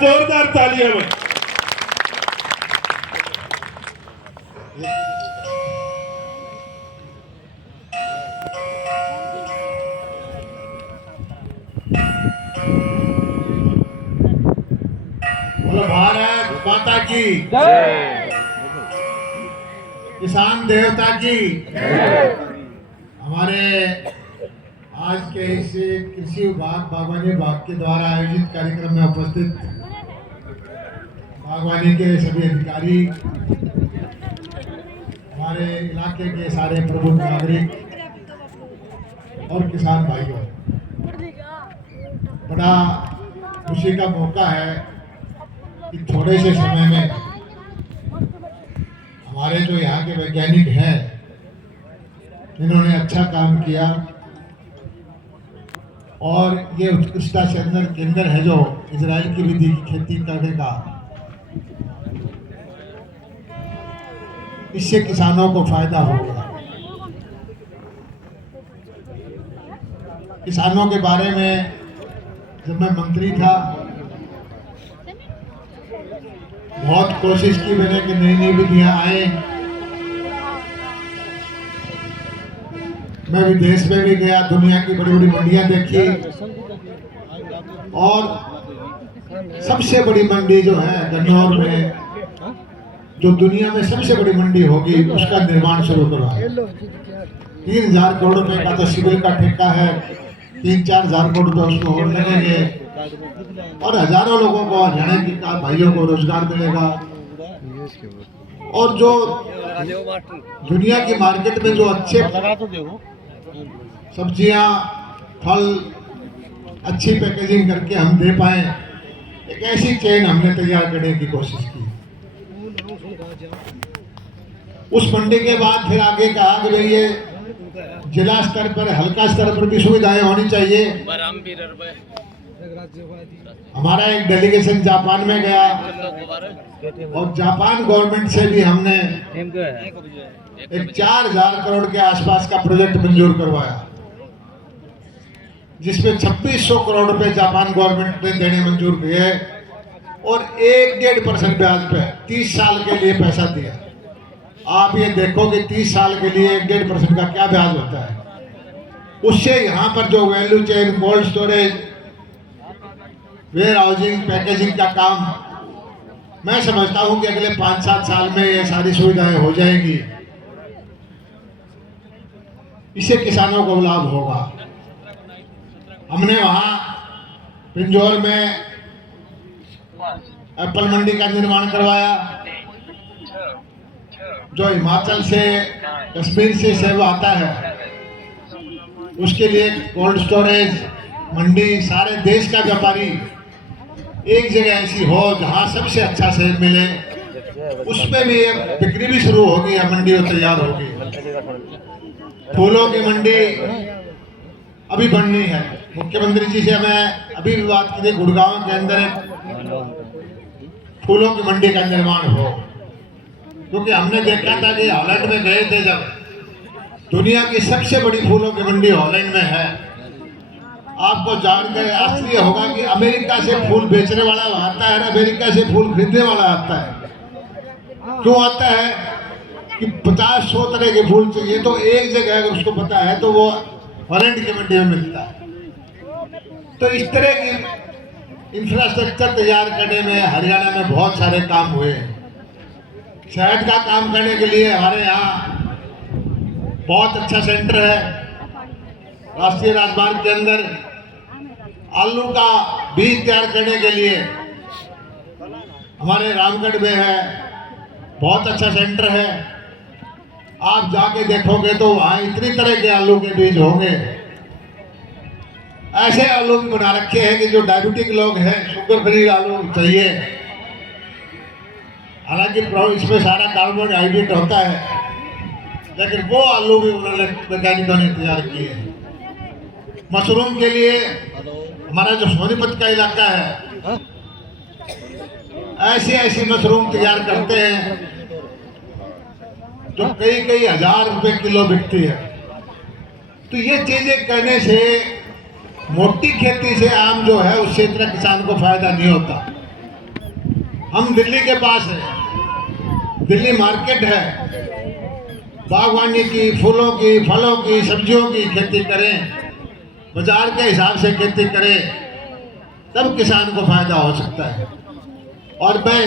जोरदार तालियां में। बोलो भारत माता की जय। किसान देवता की। हमारे आज के इस कृषि विभाग बागवानी विभाग के द्वारा आयोजित कार्यक्रम में उपस्थित बागवानी के सभी अधिकारी, हमारे इलाके के सारे प्रमुख नागरिक और किसान भाइयों, बड़ा खुशी का मौका है कि थोड़े से समय में हमारे जो यहाँ के वैज्ञानिक हैं, इन्होंने अच्छा काम किया और ये उत्कृष्टता केंद्र है जो इजराइल की विधि की खेती करने का, इससे किसानों को फायदा होगा। किसानों के बारे में जब मैं मंत्री था बहुत कोशिश की मैंने कि नई नई विधियां आए। मैं विदेश में भी गया, दुनिया की बड़ी बड़ी मंडियां देखी और सबसे बड़ी मंडी जो है गन्नौर में, जो दुनिया में सबसे बड़ी मंडी होगी, उसका निर्माण शुरू करवाया। 3,000 करोड़ रुपए का तो सिविल का ठेका है, 3-4 हजार करोड़ रुपए उसको और लगेंगे और हजारों लोगों को, हरियाणा के भाइयों को रोजगार मिलेगा। और जो दुनिया की मार्केट में जो अच्छे सब्जियां, फल अच्छी पैकेजिंग करके हम दे पाए, एक ऐसी चेन हमने तैयार करने की कोशिश की। उस मंडी के बाद फिर आगे कहा कि भाई ये जिला स्तर पर, हल्का स्तर पर भी सुविधाएं होनी चाहिए। हमारा एक डेलीगेशन जापान में गया और जापान गवर्नमेंट से भी हमने एक 4,000 करोड़ के आसपास का प्रोजेक्ट मंजूर करवाया, जिसमें 2600 करोड़ रुपए जापान गवर्नमेंट ने देने मंजूर किए और 1-1.5% ब्याज पे 30 साल के लिए पैसा दिया। आप ये देखो कि 30 साल के लिए 1-1.5% का क्या ब्याज होता है। उससे यहाँ पर जो value chain, cold storage, warehousing, packaging का काम, मैं समझता हूँ कि अगले 5-7 साल में ये सारी सुविधाएं हो जाएंगी। इससे किसानों को लाभ होगा। हमने वहाँ पिंजौर में एप्पल मंडी का निर्माण करवाया, जो हिमाचल से, कश्मीर से सेब आता है, उसके लिए कोल्ड स्टोरेज मंडी, सारे देश का व्यापारी एक जगह ऐसी हो जहां सबसे अच्छा सेब मिले, उसमें भी बिक्री भी शुरू होगी, मंडी तैयार होगी। फूलों की मंडी अभी बननी है। मुख्यमंत्री जी से मैं अभी भी बात की थी, गुड़गांव के अंदर एक फूलों की मंडी का निर्माण हो, क्योंकि हमने देखा था कि हॉलैंड में गए थे, जब दुनिया की सबसे बड़ी फूलों की मंडी हॉलैंड में है। आपको जानकर आश्चर्य होगा कि अमेरिका से फूल बेचने वाला आता है, अमेरिका से फूल खरीदने वाला आता है। क्यों आता है कि 50-100 तरह के फूल चाहिए, तो एक जगह अगर उसको पता है तो वो हॉलैंड की मंडी में मिलता है। तो इस तरह की इंफ्रास्ट्रक्चर तैयार करने में हरियाणा में बहुत सारे काम हुए। शहद का काम करने के लिए हमारे यहाँ बहुत अच्छा सेंटर है। राष्ट्रीय राजमार्ग के अंदर आलू का बीज तैयार करने के लिए हमारे रामगढ़ में है, बहुत अच्छा सेंटर है। आप जाके देखोगे तो वहाँ इतनी तरह के आलू के बीज होंगे। ऐसे आलू भी बना रखे हैं कि जो डायबिटिक लोग हैं, शुगर फ्री आलू चाहिए। हालांकि इसमें सारा कार्बोहाइड्रेट होता है, लेकिन वो आलू भी उन्होंने, वैज्ञानिकों ने तैयार किए। मशरूम के लिए हमारा जो सोनीपत का इलाका है, ऐसी ऐसी मशरूम तैयार करते हैं जो कई हजार रुपए किलो बिकती है। तो ये चीजें करने से, मोटी खेती से आम जो है उससे इतना किसान को फायदा नहीं होता। हम दिल्ली के पास है, दिल्ली मार्केट है, बागवानी की, फूलों की, फलों की, सब्जियों की खेती करें, बाजार के हिसाब से खेती करें, तब किसान को फायदा हो सकता है। और मैं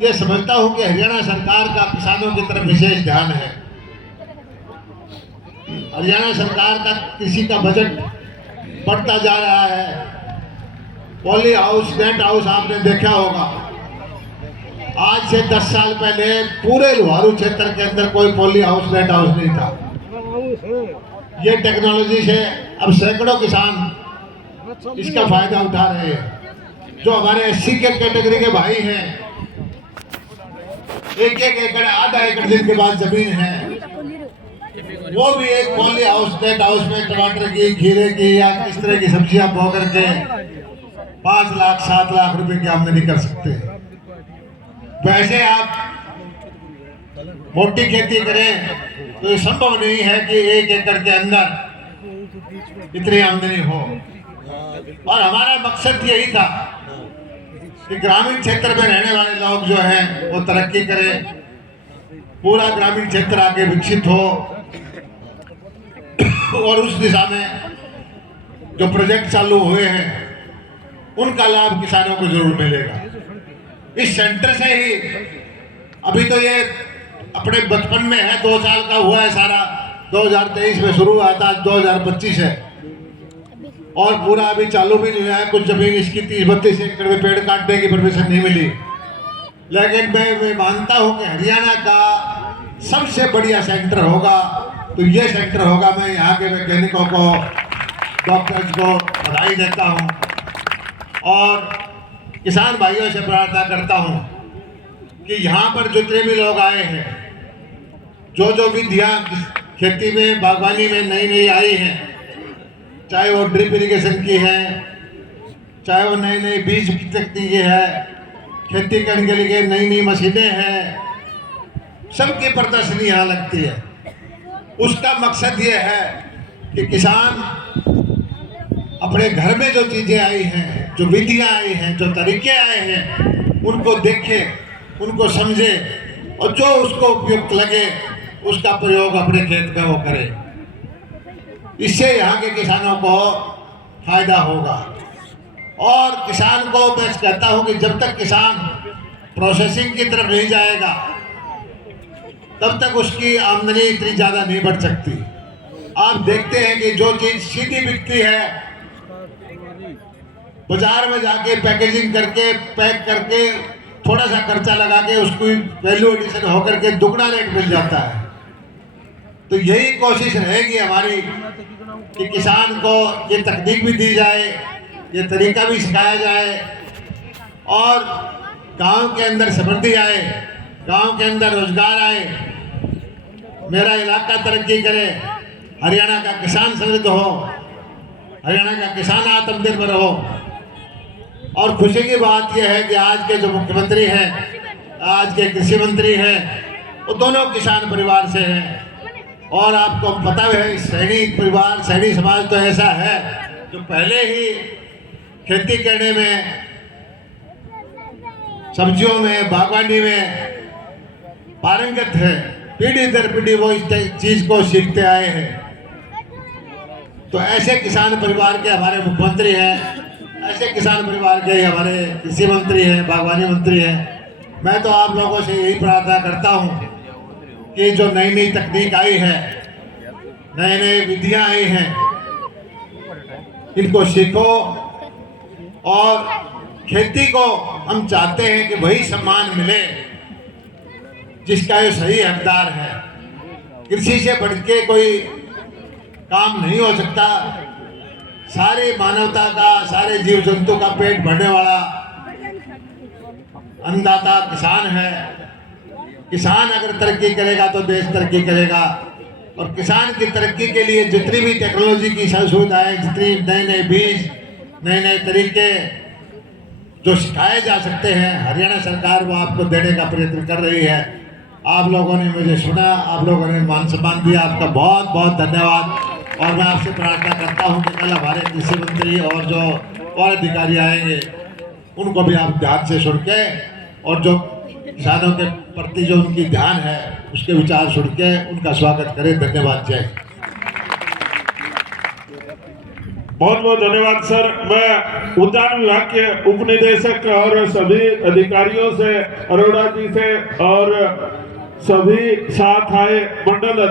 ये समझता हूं कि हरियाणा सरकार का किसानों की तरफ विशेष ध्यान है। हरियाणा सरकार का कृषि का बजट बढ़ता जा रहा है। पॉली हाउस, नेट हाउस आपने देखा होगा, आज से 10 साल पहले पूरे लोहारू क्षेत्र के अंदर कोई पॉली हाउस, नेट हाउस नहीं था। ये टेक्नोलॉजी से अब सैकड़ों किसान इसका फायदा उठा रहे हैं। जो हमारे एससी के कैटेगरी के भाई हैं, 1-1 एकड़, आधा एकड़ जिनके पास जमीन है, वो भी एक पॉली हाउस, नेट हाउस में टमाटर की, खीरे की या इस तरह की सब्जियां बो करके 5 लाख 7 लाख रुपए की आमदनी कर सकते हैं। वैसे आप मोटी खेती करें तो ये संभव नहीं है कि 1 एकड़ के अंदर इतनी आमदनी हो। और हमारा मकसद यही था कि ग्रामीण क्षेत्र में रहने वाले लोग जो हैं वो तरक्की करें, पूरा ग्रामीण क्षेत्र आगे विकसित हो, और उस दिशा में जो प्रोजेक्ट चालू हुए हैं उनका लाभ किसानों को जरूर मिलेगा। इस सेंटर से ही अभी तो ये अपने बचपन में है, 2 साल का हुआ है सारा, 2023 में शुरू हुआ था, 2025 है और पूरा अभी चालू भी नहीं हुआ है। कुछ जमीन इसकी 30-32 एकड़ में पेड़ काटने की परमिशन नहीं मिली। लेकिन मैं मानता हूं कि हरियाणा का सबसे बढ़िया सेंटर होगा तो ये सेंटर होगा। मैं यहाँ के वैज्ञानिकों को, डॉक्टर्स को बधाई देता हूँ और किसान भाइयों से प्रार्थना करता हूँ कि यहाँ पर जितने भी लोग आए हैं, जो विधियाँ खेती में, बागवानी में नई नई आई हैं, चाहे वो ड्रिप इरिगेशन की है, चाहे वो नई नई बीज की तकनीकें है, खेती करने के लिए नई नई मशीनें हैं, सबकी प्रदर्शनी यहाँ लगती है। उसका मकसद ये है कि किसान अपने घर में जो चीज़ें आई हैं, जो विधियाँ आई हैं, जो तरीके आए हैं, उनको देखे, उनको समझे और जो उसको उपयुक्त लगे उसका प्रयोग अपने खेत में वो करे। इससे यहाँ के किसानों को फायदा होगा। और किसान को मैं कहता हूँ कि जब तक किसान प्रोसेसिंग की तरफ नहीं जाएगा तब तक उसकी आमदनी इतनी ज़्यादा नहीं बढ़ सकती। आप देखते हैं कि जो चीज़ सीधी बिकती है, बाजार में जाके पैकेजिंग करके, पैक करके, थोड़ा सा खर्चा लगा के उसको वैल्यू एडिशन होकर के दुगना रेट मिल जाता है। तो यही कोशिश रहेगी हमारी कि किसान को ये तकनीक भी दी जाए, ये तरीका भी सिखाया जाए और गांव के अंदर समृद्धि आए, गांव के अंदर रोजगार आए, मेरा इलाका तरक्की करे, हरियाणा का किसान समृद्ध हो, हरियाणा का किसान आत्मनिर्भर हो। और खुशी की बात यह है कि आज के जो मुख्यमंत्री हैं, आज के कृषि मंत्री हैं, वो दोनों किसान परिवार से हैं। और आपको पता है सैनिक परिवार, सैनिक समाज तो ऐसा है जो पहले ही खेती करने में, सब्जियों में, बागवानी में पारंगत है। पीढ़ी दर पीढ़ी वो इस चीज को सीखते आए हैं। तो ऐसे किसान परिवार के हमारे मुख्यमंत्री हैं, ऐसे किसान परिवार के हमारे कृषि मंत्री हैं, बागवानी मंत्री हैं। मैं तो आप लोगों से यही प्रार्थना करता हूँ कि जो नई नई तकनीक आई है, नए नए विधियाँ आई हैं, इनको सीखो। और खेती को हम चाहते हैं कि वही सम्मान मिले जिसका ये सही हकदार है। कृषि से बढ़ के कोई काम नहीं हो सकता। सारी मानवता का, सारे जीव जंतु का पेट भरने वाला अन्नदाता किसान है। किसान अगर तरक्की करेगा तो देश तरक्की करेगा। और किसान की तरक्की के लिए जितनी भी टेक्नोलॉजी की सुविधाएं, जितनी नए नए बीज, नए नए तरीके जो सिखाए जा सकते हैं, हरियाणा सरकार वो आपको देने का प्रयत्न कर रही है। आप लोगों ने मुझे सुना, आप लोगों ने मान सम्मान दिया, आपका बहुत बहुत धन्यवाद। और मैं आपसे प्रार्थना करता हूं कि कल हमारे कृषि मंत्री और जो और अधिकारी आएंगे उनको भी आप ध्यान से सुन के और जो किसानों के प्रति जो उनकी ध्यान है उसके विचार सुन के उनका स्वागत करें। धन्यवाद। जय। बहुत बहुत धन्यवाद सर। मैं उद्यान विभाग के उप निदेशक और सभी अधिकारियों से, अरोड़ा जी से और सभी साथ आए मंडल